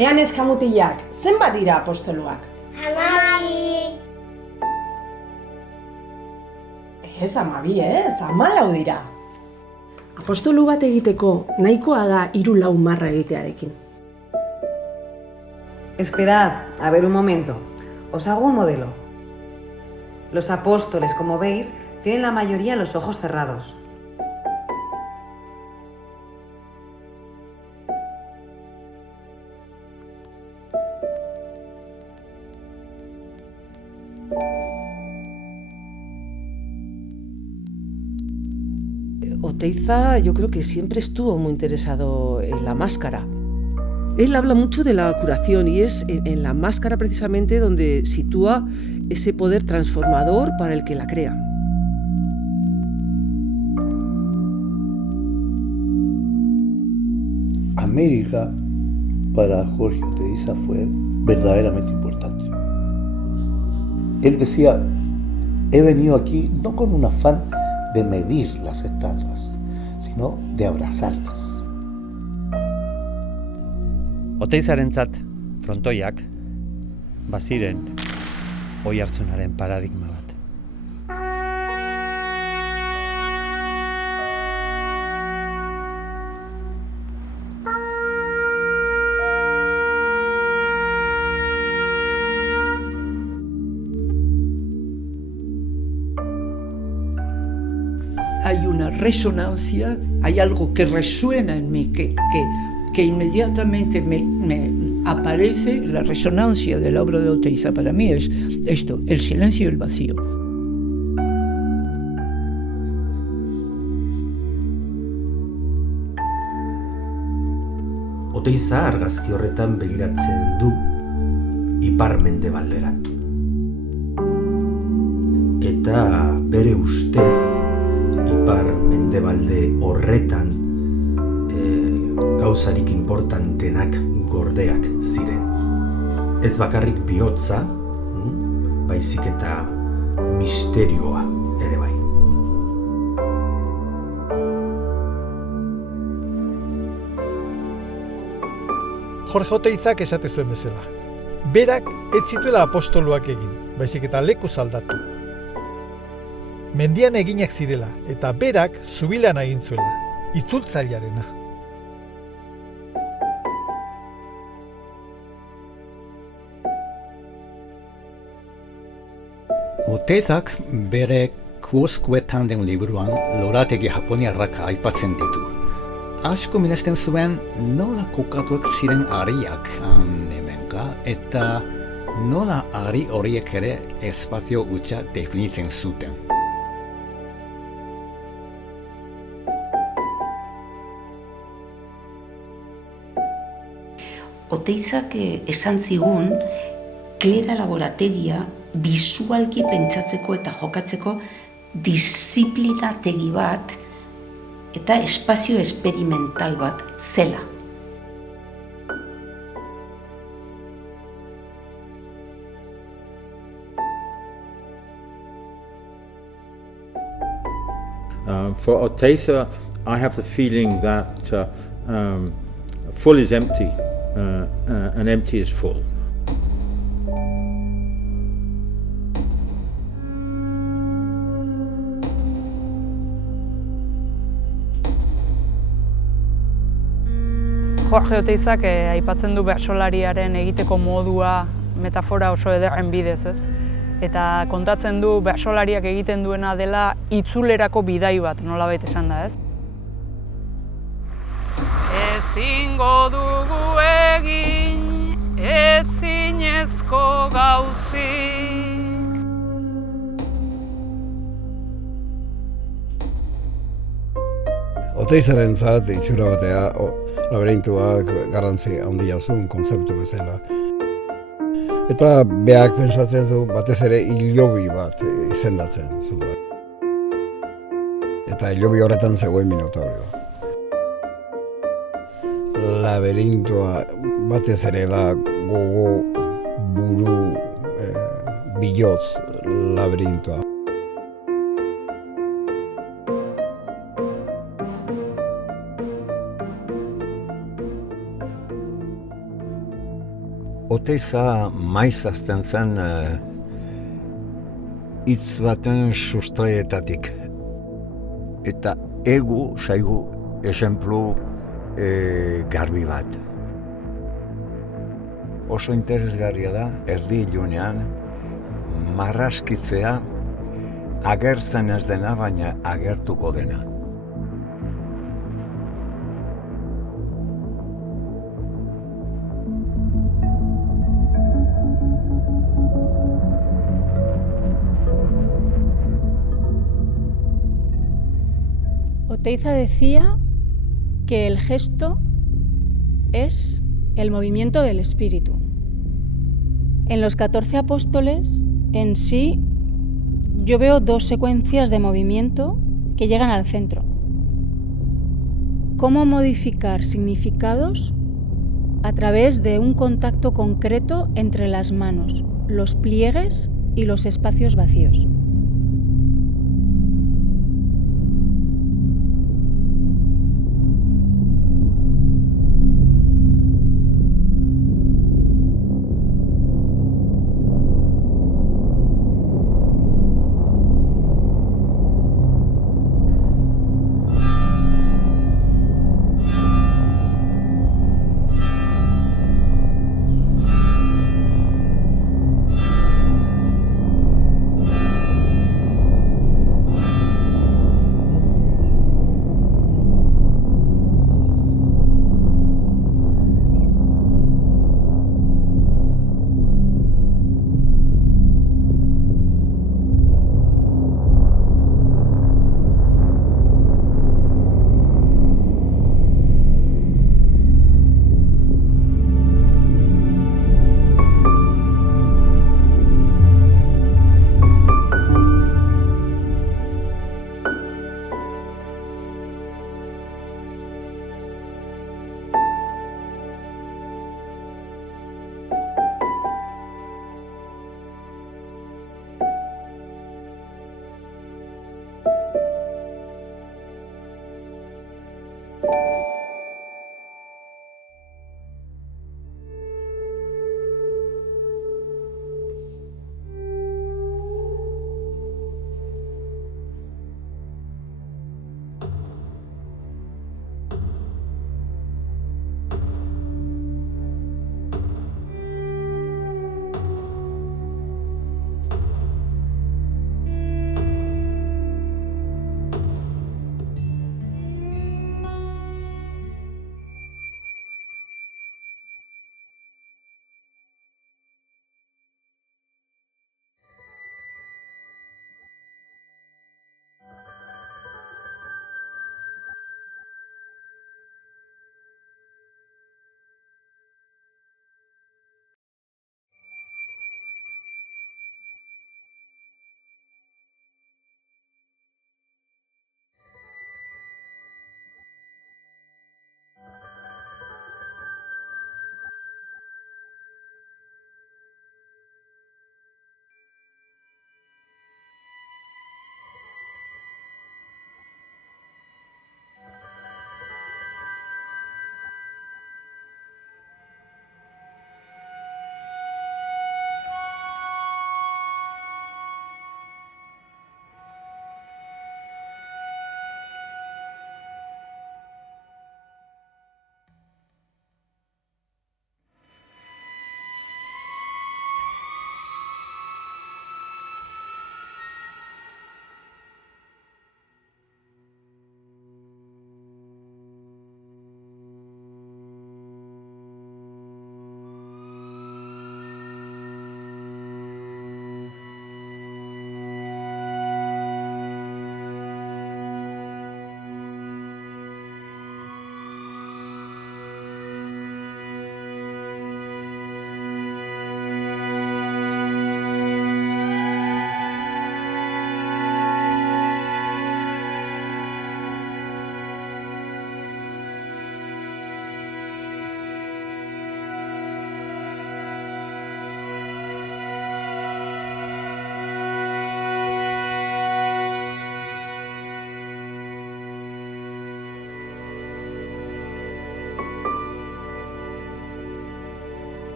Ean eskamutilak, zenbat dira apostoluak? 12. Ez 12, ez, 14 dira. Apostolu bat egiteko nahikoa da 3-4 marra egitearekin. Esperad, a ver un momento. Os hago un modelo. Los apóstoles, como veis, tienen la mayoría los ojos cerrados. Oteiza yo creo que siempre estuvo muy interesado en la máscara. Él habla mucho de la curación y es en la máscara precisamente donde sitúa ese poder transformador para el que la crea. América para Jorge Oteiza fue verdaderamente importante. Él decía, he venido aquí no con un afán de medir las estatuas, sino de abrazarlas. Oteizarentzat frontoiak baziren oihartzunaren paradigma bat. Hay una resonancia, hay algo que resuena en mí, que inmediatamente me aparece la resonancia de la obra de Oteiza. Para mí es esto, el silencio y el vacío. Oteiza argazki horretan begiratzen du ipar-mendebalderat. Eta bere ustez ipar-mendebalde horretan gauzarik importantenak gordeak ziren. Ez bakarrik bihotza, baizik eta misterioa ere bai. Jorge Oteizak esate zuen bezala. Berak ez zituela apostoluak egin, baizik eta lekuz aldatu. Mendian eginak zirela, eta berak zubilan egin zuela, itzultzailearena. Oteizak bere Kuoskuetan den liburuan lorategi japoniarrak aipatzen ditu. Asko minesten zuen nola kokatuak ziren ariak hemenka eta nola ari horiek ere espazio hutsa definitzen zuten. Oteizak esan zigun klera laborategia bisualki pentsatzeko eta jokatzeko disiplinategi bat eta espazio esperimental bat zela. For Oteiza, I have the feeling that full is empty and empty is full. Jorge Oteizak aipatzen du bertsolariaren egiteko modua metafora oso ederren bidez, ez? Eta kontatzen du bertsolariak egiten duena dela itzulerako bidai bat, nolabait esan da, ez? Ezingo dugu egin ezinezko gauzik. Oteizarentzat itxura batea laberintuak garrantzi handia zuen kontzeptu bezala. Eta beak pentsatzen du batez ere hilobi bat izendatzen zuen. Eta hilobi horretan zegoen Minotaurio. Laberintua batez ere da gogo, buru, bihotz laberintua. Oteiza maiz azten zen hitz baten sustraietatik. Eta egu zaigu esenplu garbi bat. Oso interesgarria da, erdi ilunean, marraskitzea agertzen ez dena, baina agertuko dena. Oteiza decía que el gesto es el movimiento del espíritu. En los 14 apóstoles, en sí, yo veo 2 secuencias de movimiento que llegan al centro. ¿Cómo modificar significados a través de un contacto concreto entre las manos, los pliegues y los espacios vacíos?